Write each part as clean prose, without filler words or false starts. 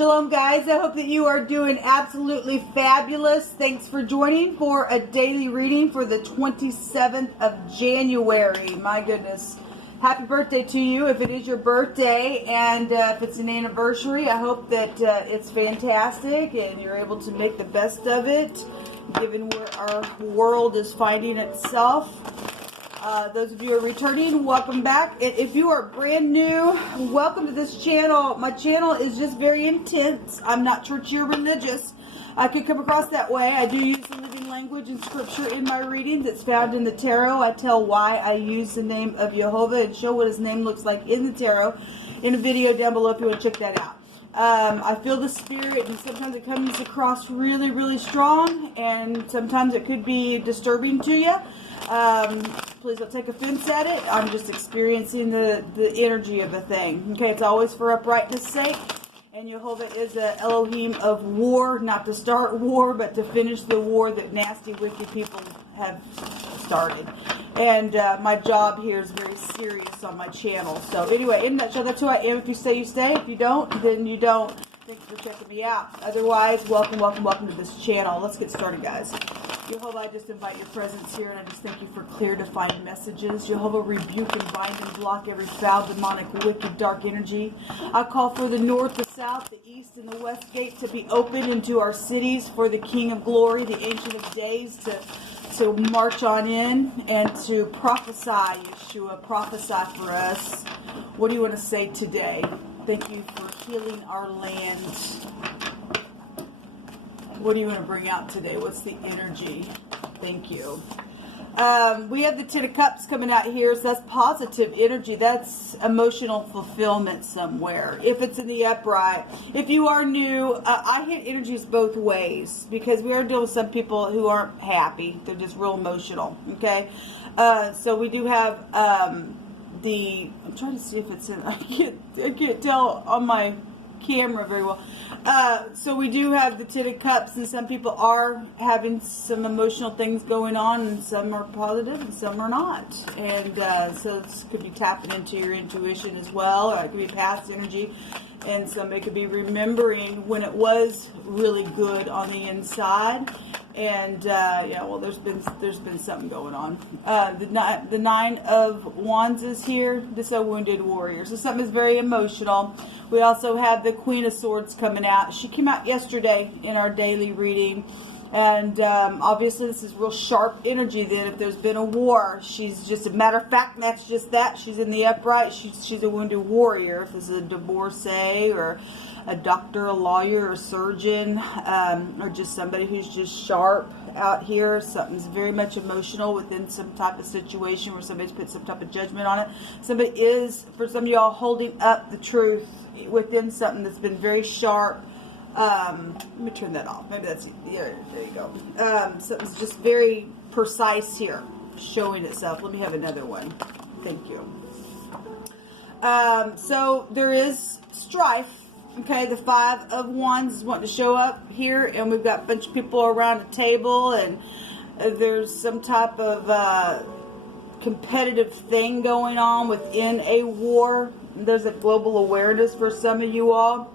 Shalom guys, I hope that you are doing absolutely fabulous. Thanks for joining for a daily reading for the 27th of January. My goodness. Happy birthday to you if it is your birthday, and if it's an anniversary, I hope that it's fantastic and you're able to make the best of it given where our world is finding itself. Those of you who are returning, welcome back. If you are brand new, welcome to this channel. My channel is just very intense. I'm not churchy or religious. I could come across that way. I do use the living language and scripture in my readings. It's found in the tarot. I tell why I use the name of Jehovah and show what his name looks like in the tarot in a video down below if you want to check that out. I feel the spirit, and sometimes it comes across really, really strong, and sometimes it could be disturbing to you. Please don't take offense at it. I'm just experiencing the energy of a thing. Okay, it's always for uprightness' sake. And Jehovah is a Elohim of war, not to start war, but to finish the war that nasty, wicked people have started. And my job here is very serious on my channel. So anyway, in a nutshell, that's who I am. If you stay, you stay. If you don't, then you don't. Thanks for checking me out. Otherwise, welcome, welcome, welcome to this channel. Let's get started, guys. Jehovah, I just invite your presence here, and I just thank you for clear, defined messages. Jehovah, rebuke and bind and block every foul, demonic, wicked, dark energy. I call for the north, the south, the east, and the west gate to be opened into our cities for the King of Glory, the Ancient of Days, to march on in and to prophesy, Yeshua, prophesy for us. What do you want to say today? Thank you for healing our land. What do you want to bring out today? What's the energy? Thank you. We have the Ten of Cups coming out here, so that's positive energy. That's emotional fulfillment somewhere. If it's in the upright. If you are new, I hit energies both ways because we are dealing with some people who aren't happy. They're just real emotional, okay? So we do have I'm trying to see if it's in, I can't tell on my camera very well. So we do have the Ten of Cups, and some people are having some emotional things going on, and some are positive and some are not. And so this could be tapping into your intuition as well, or it could be past energy, and somebody could be remembering when it was really good on the inside. And yeah, well, there's been something going on. The Nine of Wands is here. This is a wounded warrior, so something is very emotional. We also have the Queen of Swords coming out. She came out yesterday in our daily reading, and obviously this is real sharp energy. Then, if there's been a war, she's just a matter of fact. That's just that. She's in the upright. She's a wounded warrior. If this is a divorcee or a doctor, a lawyer, a surgeon, or just somebody who's just sharp out here. Something's very much emotional within some type of situation where somebody's put some type of judgment on it. Somebody is, for some of y'all, holding up the truth within something that's been very sharp. Let me turn that off. Maybe that's, yeah, there you go. Something's just very precise here, showing itself. Let me have another one. Thank you. So there is strife. Okay, the Five of Wands is wanting to show up here, and we've got a bunch of people around a table, and there's some type of competitive thing going on within a war. There's a global awareness for some of you all.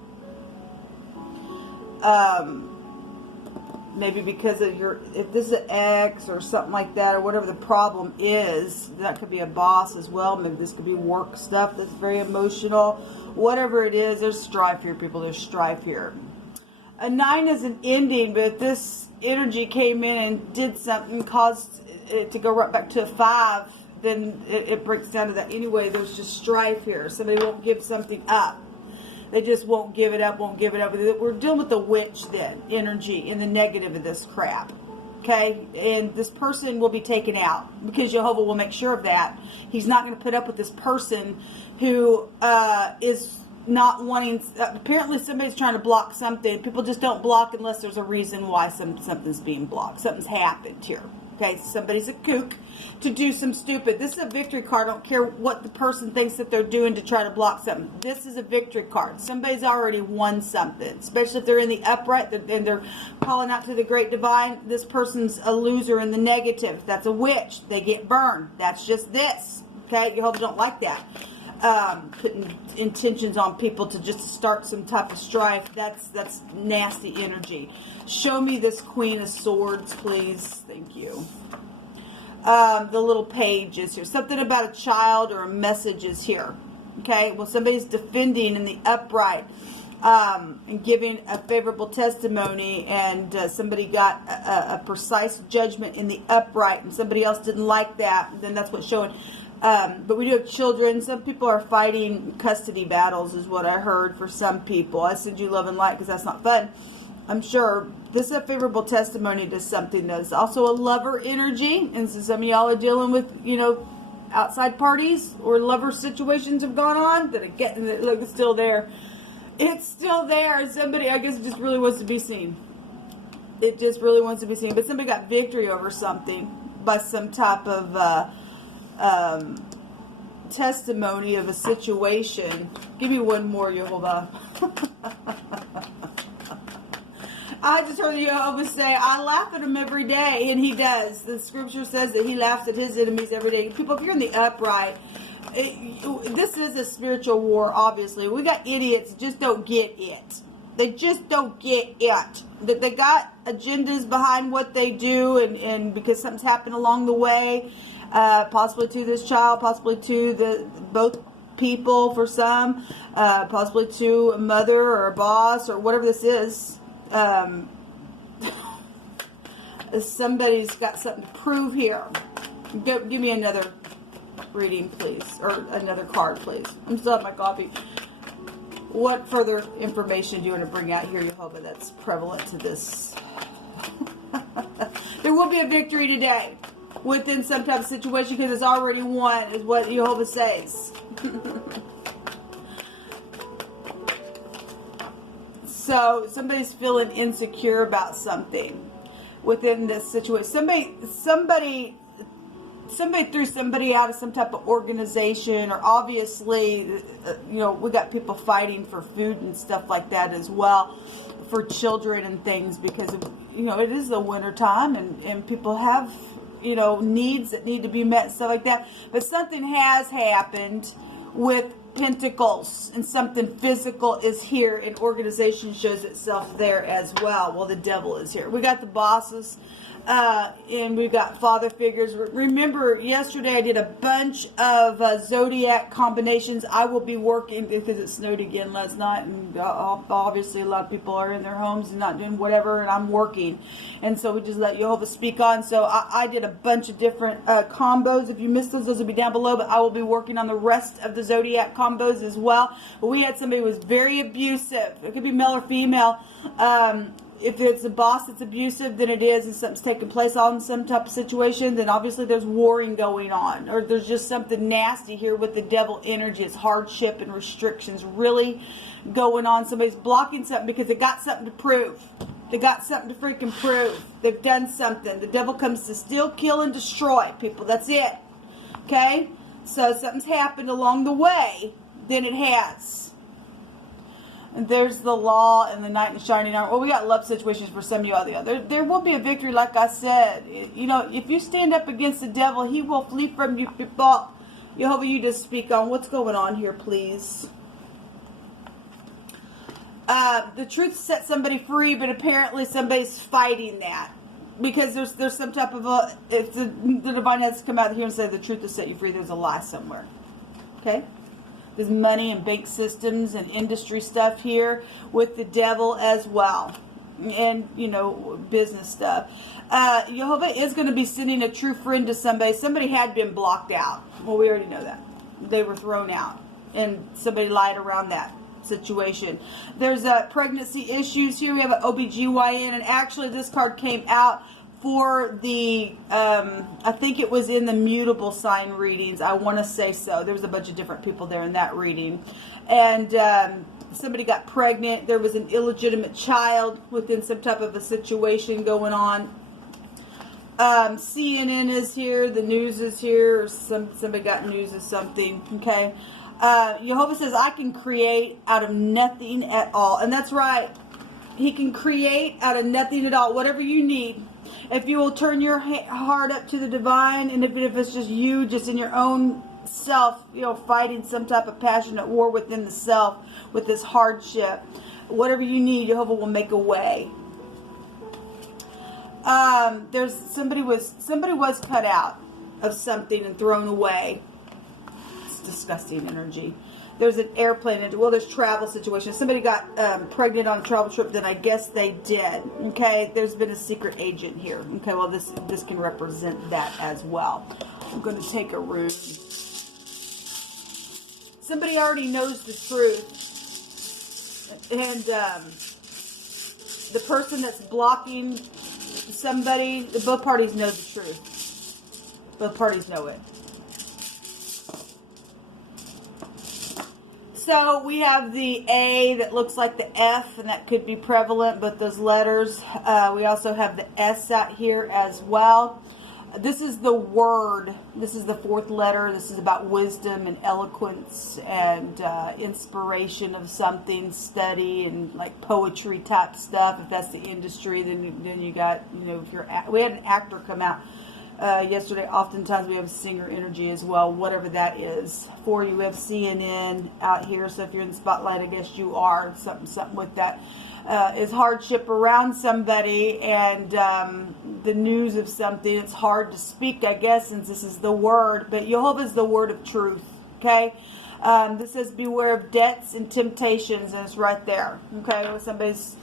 Maybe because of if this is an ex or something like that, or whatever the problem is, that could be a boss as well. Maybe this could be work stuff that's very emotional. Whatever it is, there's strife here, people. There's strife here. A 9 is an ending, but if this energy came in and did something, caused it to go right back to a 5, then it breaks down to that. Anyway, there's just strife here. Somebody won't give something up. They just won't give it up, won't give it up. We're dealing with the witch then, energy, in the negative of this crap. Okay? And this person will be taken out because Jehovah will make sure of that. He's not going to put up with this person who is not wanting, apparently somebody's trying to block something. People just don't block unless there's a reason why something's being blocked. Something's happened here. Okay, somebody's a kook to do some stupid. This is a victory card. I don't care what the person thinks that they're doing to try to block something. This is a victory card. Somebody's already won something, especially if they're in the upright and they're calling out to the great divine. This person's a loser in the negative. That's a witch. They get burned. That's just this. Okay, Jehovah don't like that. putting intentions on people to just start some type of strife. That's nasty energy. Show me this Queen of Swords, please. Thank you. The little page is here. Something about a child or a message is here. Okay, well, somebody's defending in the upright and giving a favorable testimony, and somebody got a precise judgment in the upright, and somebody else didn't like that. Then that's what's showing. But we do have children. Some people are fighting custody battles, is what I heard for some people. I send you love and light because that's not fun. I'm sure this is a favorable testimony to something. That's also a lover energy. And so some of y'all are dealing with, you know, outside parties or lover situations have gone on that are getting, look, it's still there. It's still there. Somebody, I guess, just really wants to be seen. It just really wants to be seen. But somebody got victory over something by some type of testimony of a situation. Give me one more, Yehovah. I just heard Yehovah say, I laugh at him every day, and he does. The scripture says that he laughs at his enemies every day. People, if you're in the upright, this is a spiritual war, obviously. We got idiots just don't get it. They just don't get it. They got agendas behind what they do, and because something's happened along the way, possibly to this child, possibly to both people for some, possibly to a mother or a boss or whatever this is. Somebody's got something to prove here. Give me another reading, please, or another card, please. I'm still at my coffee. What further information do you want to bring out here, Yehovah, that's prevalent to this? There will be a victory today within some type of situation because it's already won, is what Yehovah says. So somebody's feeling insecure about something within this situation. Somebody threw somebody out of some type of organization, or obviously, you know, we got people fighting for food and stuff like that as well, for children and things, because, you know, it is the winter time and people have, you know, needs that need to be met and stuff like that. But something has happened with Pentacles, and something physical is here, and organization shows itself there as well. Well, the devil is here. We got the bosses, and we've got father figures. Remember, yesterday I did a bunch of Zodiac combinations. I will be working, because it snowed again last night, and obviously a lot of people are in their homes and not doing whatever, and I'm working. And so we just let Yehovah speak on. So I did a bunch of different combos. If you missed those will be down below, but I will be working on the rest of the Zodiac combos as well. But we had somebody who was very abusive. It could be male or female. If it's a boss that's abusive, then it is, and something's taking place on some type of situation, then obviously there's warring going on, or there's just something nasty here with the devil energy. It's hardship and restrictions really going on. Somebody's blocking something because they got something to prove. They got something to freaking prove. They've done something. The devil comes to steal, kill, and destroy, people. That's it. Okay? So something's happened along the way. Then it has. And there's the law and the knight in shining armor. Well, we got love situations for some of you out there. There will be a victory, like I said. You know, if you stand up against the devil, he will flee from you, people. Yehovah, you just speak on what's going on here, please. The truth set somebody free, but apparently somebody's fighting that. Because there's some type of a... If the divine has to come out here and say the truth will set you free, there's a lie somewhere. Okay? There's money and bank systems and industry stuff here with the devil as well. And, you know, business stuff. Yehovah is going to be sending a true friend to somebody. Somebody had been blocked out. Well, we already know that. They were thrown out. And somebody lied around that situation. There's pregnancy issues here. We have an OBGYN. And actually, this card came out for the, I think it was in the mutable sign readings. I want to say so. There was a bunch of different people there in that reading. And somebody got pregnant. There was an illegitimate child within some type of a situation going on. CNN is here. The news is here. Somebody got news of something. Okay. Yehovah says, I can create out of nothing at all. And that's right. He can create out of nothing at all. Whatever you need. If you will turn your heart up to the divine, and if it's just you, just in your own self, you know, fighting some type of passionate war within the self with this hardship. Whatever you need, Jehovah will make a way. There's somebody was cut out of something and thrown away. It's disgusting energy. There's an airplane, well, there's travel situations. Somebody got pregnant on a travel trip, then I guess they did. Okay, there's been a secret agent here. Okay, well, this can represent that as well. I'm going to take a rune. Somebody already knows the truth. And the person that's blocking somebody, both parties know the truth. Both parties know it. So we have the A that looks like the F, and that could be prevalent, but those letters. We also have the S out here as well. This is the word. This is the fourth letter. This is about wisdom and eloquence and inspiration of something, study and like poetry type stuff. If that's the industry, then you got, you know, if you're, we had an actor come out yesterday. Oftentimes we have singer energy as well, whatever that is for you. We have CNN out here, so if you're in the spotlight, I guess you are. Something with that is hardship around somebody and the news of something. It's hard to speak, I guess, since this is the word, but Jehovah is the word of truth. Okay, this says beware of debts and temptations, and it's right there. Okay, well, somebody's,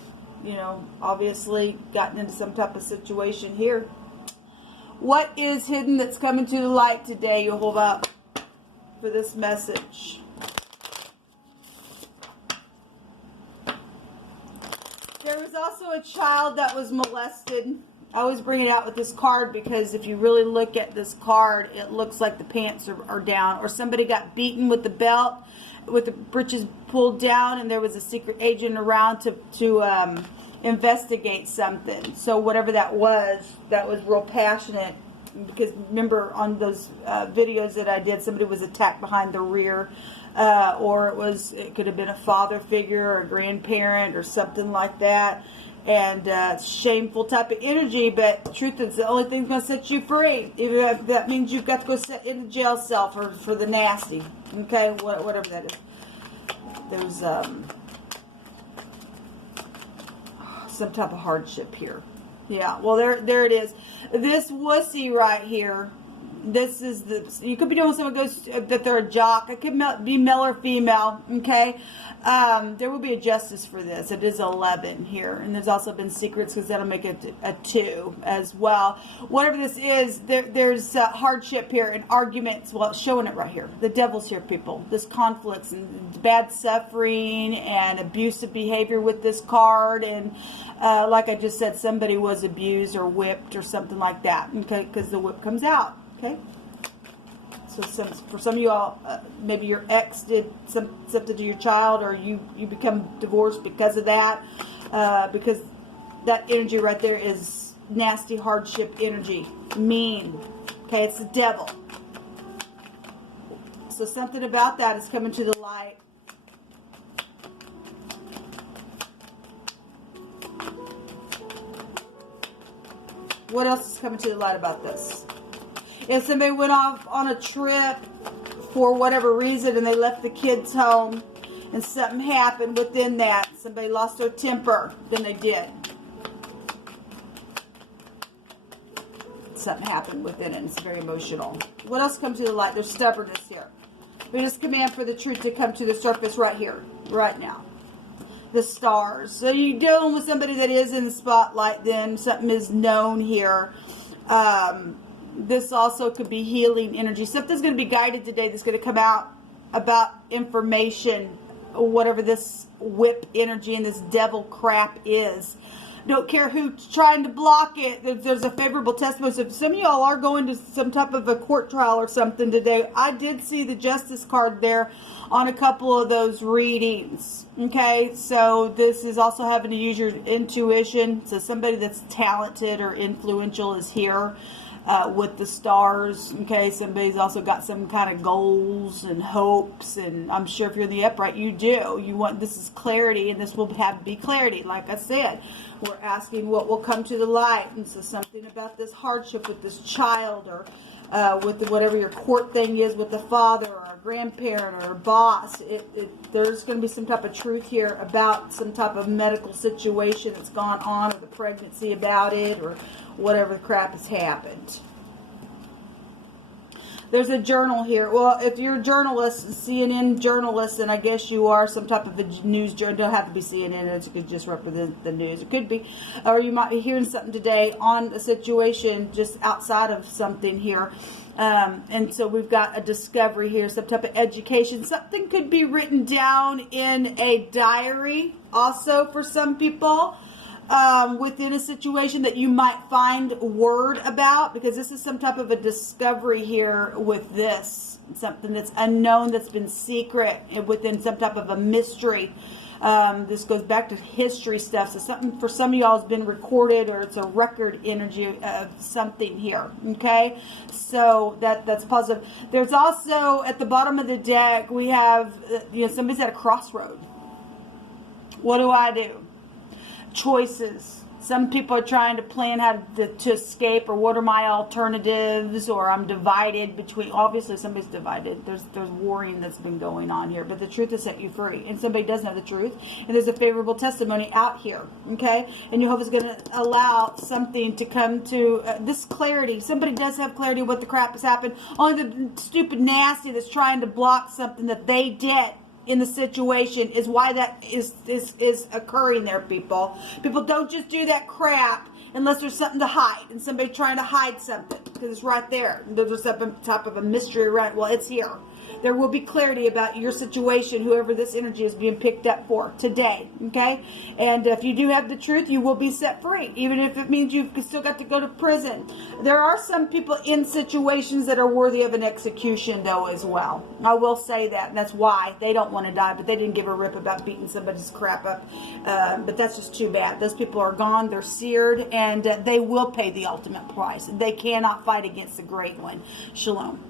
you know, obviously gotten into some type of situation here. What is hidden that's coming to the light today, Jehovah, for this message? There was also a child that was molested. I always bring it out with this card because if you really look at this card, it looks like the pants are down. Or somebody got beaten with the belt, with the breeches pulled down, and there was a secret agent around to investigate something. So whatever that was real passionate, because remember on those videos that I did, somebody was attacked behind the rear, or it could have been a father figure or a grandparent or something like that, and shameful type of energy. But the truth is, the only thing that's going to set you free, if that means you've got to go sit in the jail cell for the nasty. Okay, whatever that is. There's some type of hardship here. Yeah, well, there it is. This wussy right here, this is you could be doing someone goes that they're a jock. It could be male or female, okay? There will be a justice for this. It is 11 here, and there's also been secrets because that'll make it a 2 as well. Whatever this is, there's hardship here and arguments. Well, it's showing it right here. The devil's here, people. This conflicts and bad suffering and abusive behavior with this card, and like I just said, somebody was abused or whipped or something like that, okay? Because the whip comes out, okay? So for some of you all, maybe your ex did something to your child, or you become divorced because of that, because that energy right there is nasty hardship energy, mean. Okay, it's the devil. So something about that is coming to the light. What else is coming to the light about this? If somebody went off on a trip for whatever reason and they left the kids home and something happened within that, somebody lost their temper, then they did. Something happened within it, and it's very emotional. What else comes to the light? There's stubbornness here. We just command for the truth to come to the surface right here, right now. The stars. So you're dealing with somebody that is in the spotlight, then something is known here. This also could be healing energy. Something's going to be guided today that's going to come out about information, whatever this whip energy and this devil crap is. Don't care who's trying to block it. There's a favorable testimony. So if some of y'all are going to some type of a court trial or something today, I did see the justice card there on a couple of those readings. Okay, so this is also having to use your intuition. So somebody that's talented or influential is here. With the stars, okay, somebody's also got some kind of goals and hopes, and I'm sure if you're in the upright, you do. You want, this is clarity, and this will have to be clarity. Like I said, we're asking what will come to the light, and so something about this hardship with this child, or with whatever your court thing is with the father or a grandparent or a boss. There's going to be some type of truth here about some type of medical situation that's gone on, or the pregnancy about it, or whatever the crap has happened. There's a journal here. Well, if you're a journalist, CNN journalist, and I guess you are some type of a news journal, don't have to be CNN, it could just represent the news. It could be, or you might be hearing something today on a situation just outside of something here. And so we've got a discovery here, some type of education. Something could be written down in a diary also for some people. Within a situation that you might find word about, because this is some type of a discovery here with this. Something that's unknown, that's been secret, within some type of a mystery. This goes back to history stuff. So something for some of y'all has been recorded, or it's a record energy of something here. Okay, so that's positive. There's also at the bottom of the deck we have somebody's at a crossroad. What do I do? Choices. Some people are trying to plan how to escape, or what are my alternatives, or I'm divided between. Obviously somebody's divided. There's warring that's been going on here, but the truth has set you free, and somebody does know the truth, and there's a favorable testimony out here. Okay, and Jehovah's going to allow something to come to this clarity. Somebody does have clarity of what the crap has happened. Only the stupid nasty that's trying to block something that they did in the situation is why that is occurring there, people. People don't just do that crap unless there's something to hide, and somebody trying to hide something, because it's right there. There's some type of a mystery around. Well, it's here. There will be clarity about your situation, whoever this energy is being picked up for today, okay? And if you do have the truth, you will be set free, even if it means you've still got to go to prison. There are some people in situations that are worthy of an execution, though, as well. I will say that, and that's why they don't want to die, but they didn't give a rip about beating somebody's crap up. But that's just too bad. Those people are gone, they're seared, and they will pay the ultimate price. They cannot fight against the great one. Shalom.